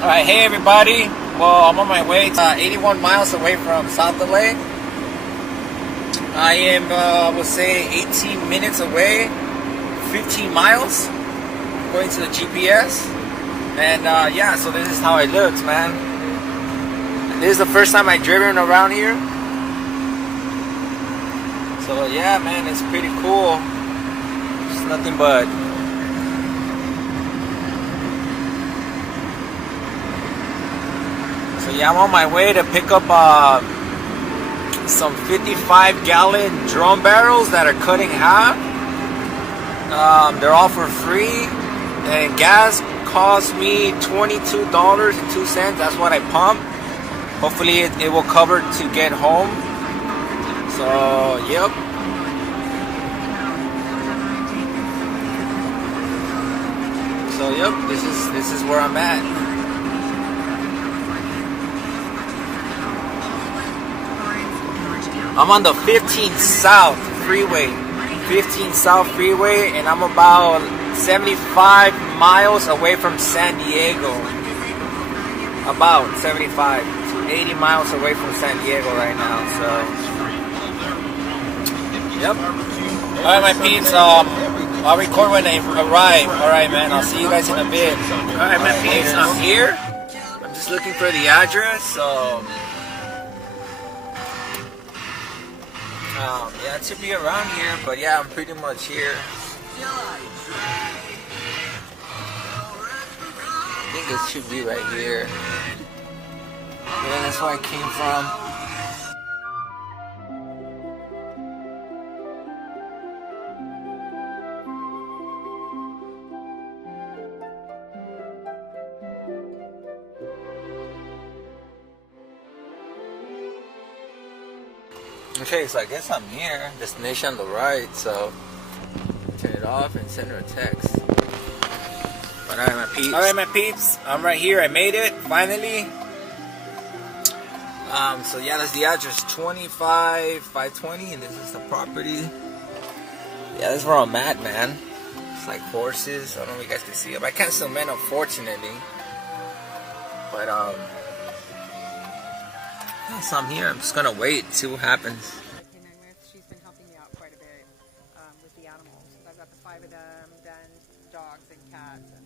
Alright, hey everybody. Well, I'm on my way to 81 miles away from South LA. I am, we'll say 18 minutes away, 15 miles, according to the GPS. And yeah, so this is how it looks, man. And this is the first time I've driven around here. So yeah, man, it's pretty cool. It's nothing but so yeah, I'm on my way to pick up some 55-gallon drum barrels that are cut in half. They're all for free, and gas cost me $22.02. That's what I pump. Hopefully it will cover to get home. So yep. So yep, this is where I'm at. I'm on the 15 South Freeway, and I'm about 75 miles away from San Diego. About 75 to 80 miles away from San Diego right now. So, yep. All right, my peeps. I'll record when I arrive. All right, man. I'll see you guys in a bit. All right, my peeps. I'm here. I'm just looking for the address. So. Yeah, it should be around here, but yeah, I'm pretty much here. I think it should be right here. Yeah, that's where I came from. Okay, so I guess I'm here. Destination on the right, so turn it off and send her a text. But alright, my peeps. I'm right here. I made it finally. So yeah, that's the address, 25520, and this is the property. Yeah, this is where I'm at, man. It's like horses. I don't know if you guys can see them. I can't zoom in, unfortunately. But so I'm here. I'm just gonna wait, see what happens. She's been helping me out quite a bit with the animals. I've got the 5 of them, then dogs and cats. And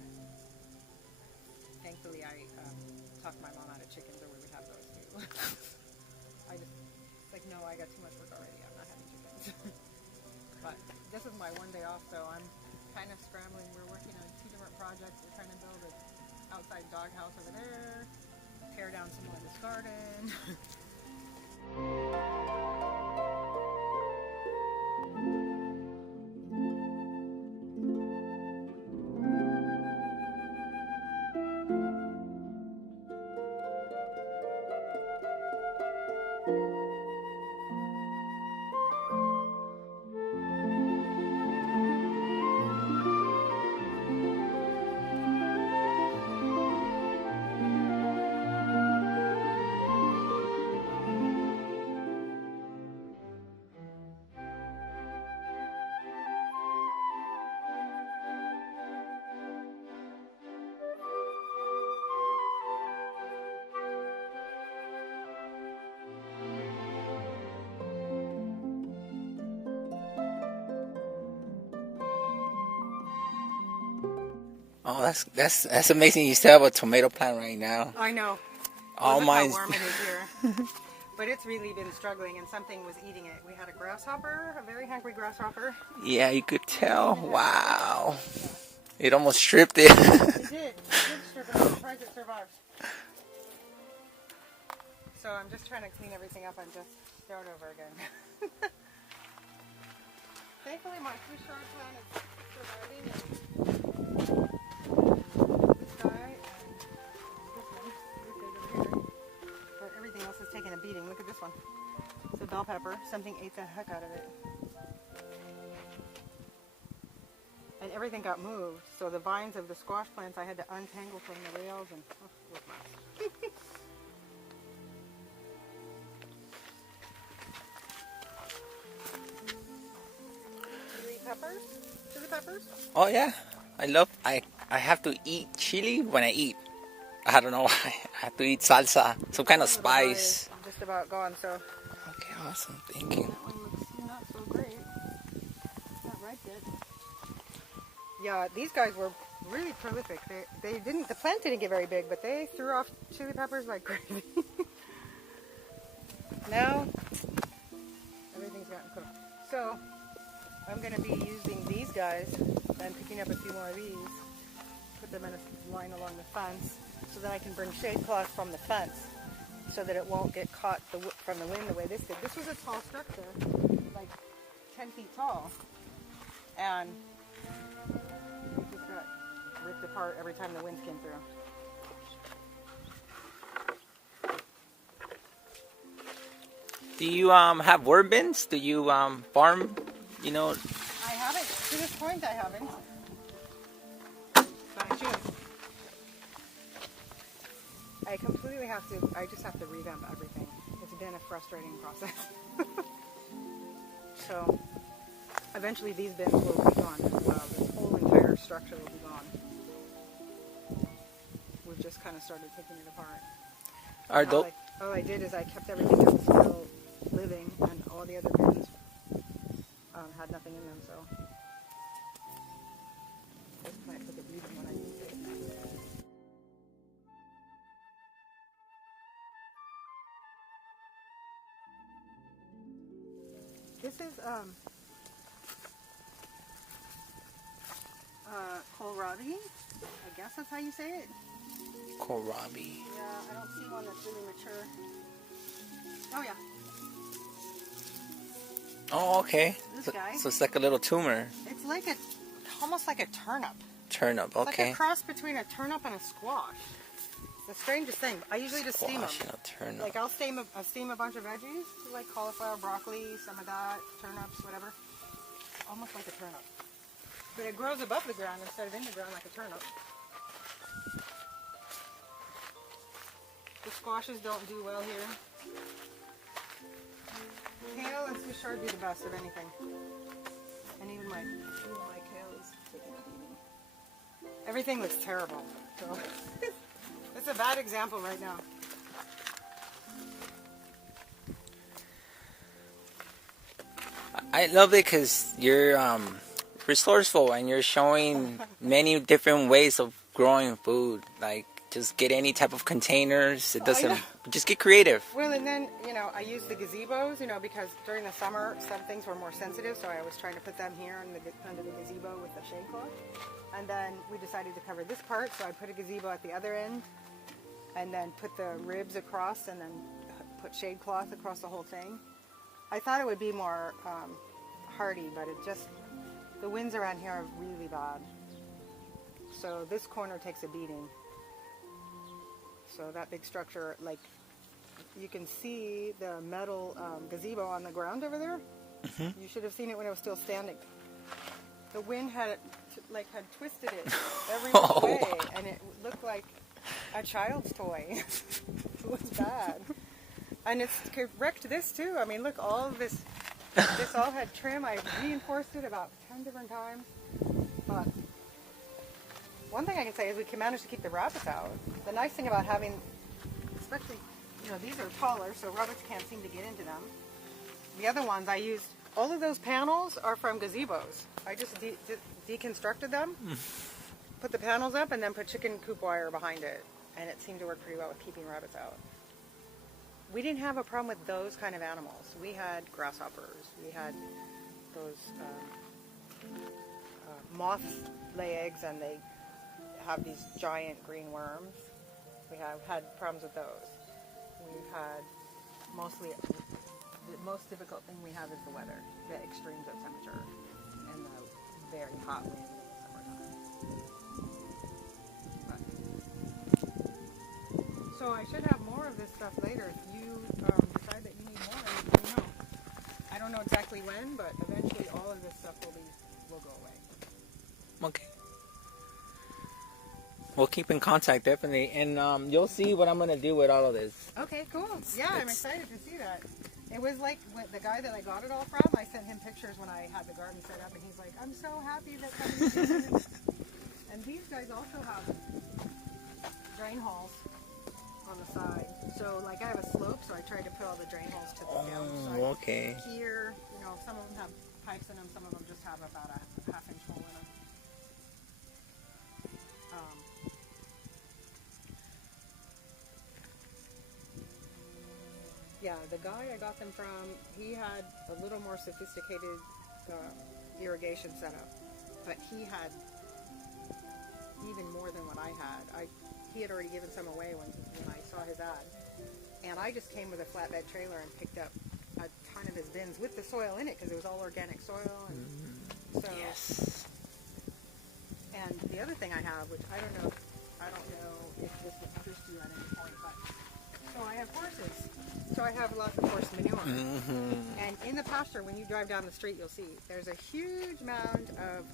thankfully, I talked my mom out of chickens, or we would have those too. I just like, no, I got too much work already. I'm not having chickens. But this is my one day off, so I'm kind of scrambling. We're working on 2 different projects. We're trying to build an outside dog house over there. Tear down some more of this garden. Oh, that's amazing. You still have a tomato plant right now. I know. All mine. How warm it is here. But it's really been struggling, and something was eating it. We had a grasshopper, a very hungry grasshopper. Yeah, you could tell. Wow. It almost stripped it. It did. It did strip it. I'm surprised it survived. So I'm just trying to clean everything up and just start over again. Thankfully, my fish fry plant is surviving. This guy and this one, over here. But everything else is taking a beating. Look at this one. It's a bell pepper. Something ate the heck out of it. And everything got moved. So the vines of the squash plants I had to untangle from the rails and it was nice. Peppers? Chili peppers? Oh yeah, I have to eat chili when I eat. I don't know why. I have to eat salsa, some kind of The dye is spice. just about gone, so Okay, awesome. Thank you. that one looks not so great. Not ripe yet. Yeah, these guys were really prolific. They didn't. The plant didn't get very big, but they threw off chili peppers like crazy. Now everything's gotten cooked. So I'm going to be using these guys and picking up a few more of these, put them in a line along the fence, so that I can bring shade cloth from the fence, so that it won't get caught from the wind the way this did. This was a tall structure, like 10 feet tall, and it just got ripped apart every time the winds came through. Do you have worm bins? Do you farm? You know. I haven't. To this point, I haven't. But I should. I completely have to. I just have to revamp everything. It's been a frustrating process. So eventually, these bins will be gone as well. This whole entire structure will be gone. We've just kind of started taking it apart. Are those? All I did is I kept everything else still living, and all the other bins had nothing in them, so this plant took a beating when I used it. This is kohlrabi. I guess that's how you say it. Kohlrabi. Yeah, I don't see one that's really mature. Oh yeah. Oh, okay. This guy. So it's like a little tumor. It's like almost like a turnip. Turnip, It's okay. like a cross between a turnip and a squash. It's the strangest thing. I usually just steam them. Squash and a turnip. Like I'll steam a bunch of veggies, like cauliflower, broccoli, some of that, turnips, whatever. Almost like a turnip. But it grows above the ground instead of in the ground like a turnip. The squashes don't do well here. Kale and Swiss chard do the best of anything. And even my kale is taking a beating. Everything looks terrible. So it's a bad example right now. I love it because you're resourceful and you're showing many different ways of growing food. Like, just get any type of containers. It doesn't. Just get creative. Well, and then, I use the gazebos, because during the summer some things were more sensitive, so I was trying to put them here under the gazebo with the shade cloth. And then we decided to cover this part, so I put a gazebo at the other end, and then put the ribs across, and then put shade cloth across the whole thing. I thought it would be more hardy, but the winds around here are really bad. So this corner takes a beating. So that big structure, like, you can see the metal gazebo on the ground over there. Mm-hmm. You should have seen it when it was still standing. The wind had twisted it every way, and it looked like a child's toy. It was bad. And it's wrecked this too. I mean, look, all of this all had trim. I reinforced it about 10 different times. But one thing I can say is we can manage to keep the rabbits out. The nice thing about having, especially, these are taller, so rabbits can't seem to get into them. The other ones I used, all of those panels are from gazebos. I just deconstructed them, put the panels up, and then put chicken coop wire behind it. And it seemed to work pretty well with keeping rabbits out. We didn't have a problem with those kind of animals. We had grasshoppers. We had those moths lay eggs, and they have these giant green worms. We have had problems with those. We've had the most difficult thing we have is the weather, the extremes of temperature, and the very hot wind in the summertime. So I should have more of this stuff later. If you decide that you need more, let me know. I don't know exactly when, but eventually all of this stuff will go away. Okay. We'll keep in contact, definitely. And you'll see what I'm going to do with all of this. Okay, cool. I'm excited to see that. It was like the guy that I got it all from, I sent him pictures when I had the garden set up, and he's like, I'm so happy that somebody's doing it. And these guys also have drain holes on the side. So like I have a slope, so I tried to put all the drain holes to the downside. Okay. Here, you know, some of them have pipes in them, some of them just have about a half-inch hole in them. Yeah, the guy I got them from, he had a little more sophisticated irrigation setup, but he had even more than what I had. He had already given some away when I saw his ad, and I just came with a flatbed trailer and picked up a ton of his bins with the soil in it because it was all organic soil. And so, yes. And the other thing I have, which I don't know if this would interest you at any point, but so I have horses. So I have lots of horse manure. And in the pasture, when you drive down the street, you'll see there's a huge mound of,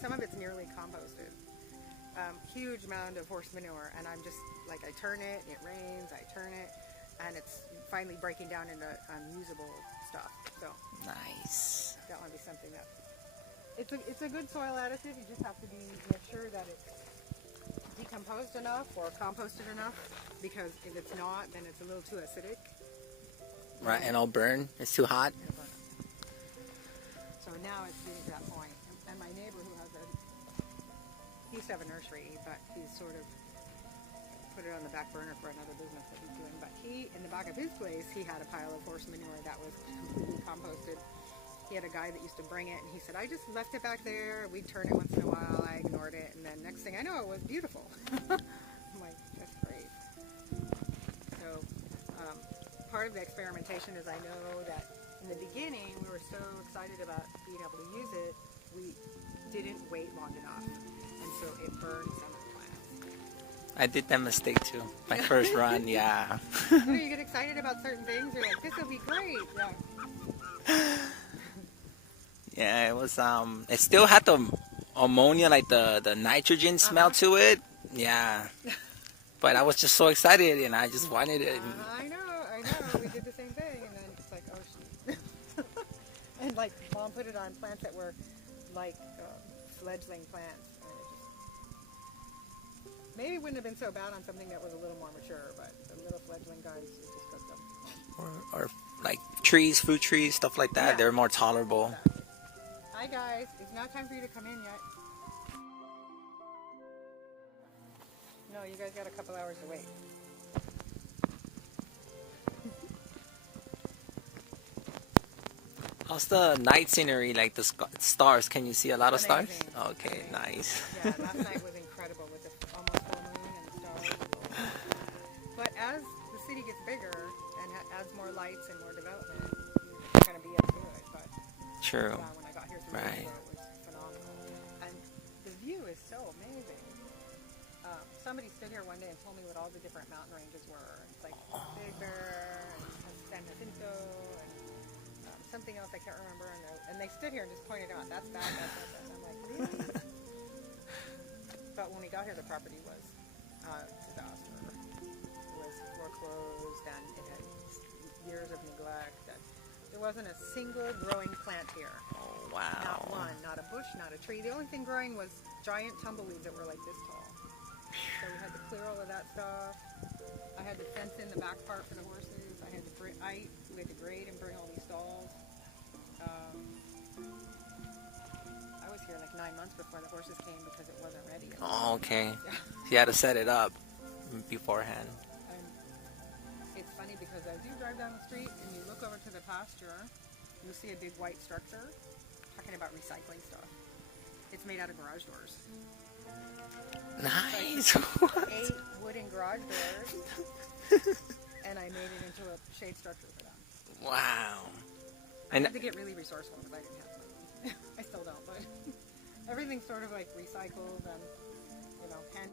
some of it's nearly composted, huge mound of horse manure. And I'm just, like, I turn it, it rains, I turn it, and it's finally breaking down into usable stuff. So nice. That might be something that, it's a good soil additive. You just have to make sure that it's decomposed enough or composted enough, because if it's not, then it's a little too acidic. Right, and it'll burn. It's too hot. So now it's getting to that point. And my neighbor he used to have a nursery, but he's sort of put it on the back burner for another business that he's doing. But in the back of his place, he had a pile of horse manure that was completely composted. He had a guy that used to bring it, and he said, I just left it back there. We'd turn it once in a while. I ignored it, and then next thing I know, it was beautiful. I'm like, that's great. So part of the experimentation is I know that in the beginning, we were so excited about being able to use it, we didn't wait long enough, and so it burned some of the plants. I did that mistake too. My first run, yeah. You know, you get excited about certain things. You're like, this will be great. Yeah. Yeah, it was. It still had the ammonia, like the nitrogen smell to it. Yeah. But I was just so excited, and I just wanted it. I know. We did the same thing, and then it's like, oh shoot. And like, Mom put it on plants that were like fledgling plants. And it just, maybe it wouldn't have been so bad on something that was a little more mature, but the little fledgling guys, it just cooked them. Or like trees, fruit trees, stuff like that. Yeah. They're more tolerable. Exactly. Hi guys, it's not time for you to come in yet. No, you guys got a couple hours to wait. How's the night scenery, like the stars? Can you see a lot of stars? Amazing. Okay, nice. Yeah, last night was incredible with the almost full moon and the stars. But as the city gets bigger and adds more lights and more development, you're going to be up to it. But True. when I got here through Right. it was phenomenal. And the view is so amazing. Somebody stood here one day and told me what all the different mountain ranges were. It's like Big Bear and San Jacinto and something else I can't remember. And they stood here and just pointed out, that's bad, that's bad, that's bad. I'm like, really? But when we got here, the property was disaster. It was foreclosed and it had years of neglect. And there wasn't a single growing plant here. Oh, wow. Not one, not a bush, not a tree. The only thing growing was giant tumbleweeds that were like this tall. So we had to clear all of that stuff. I had to fence in the back part for the horses. We had to grade and bring all these stalls. I was here like 9 months before the horses came because it wasn't ready yet. Oh, okay. Yeah. You had to set it up beforehand. And it's funny because as you drive down the street and you look over to the pasture, you'll see a big white structure talking about recycling stuff. It's made out of garage doors. Nice. Like 8 wooden garage doors, and I made it into a shade structure for them. Wow. I had to get really resourceful because I didn't have money. I still don't, but everything's sort of like recycled and, hand.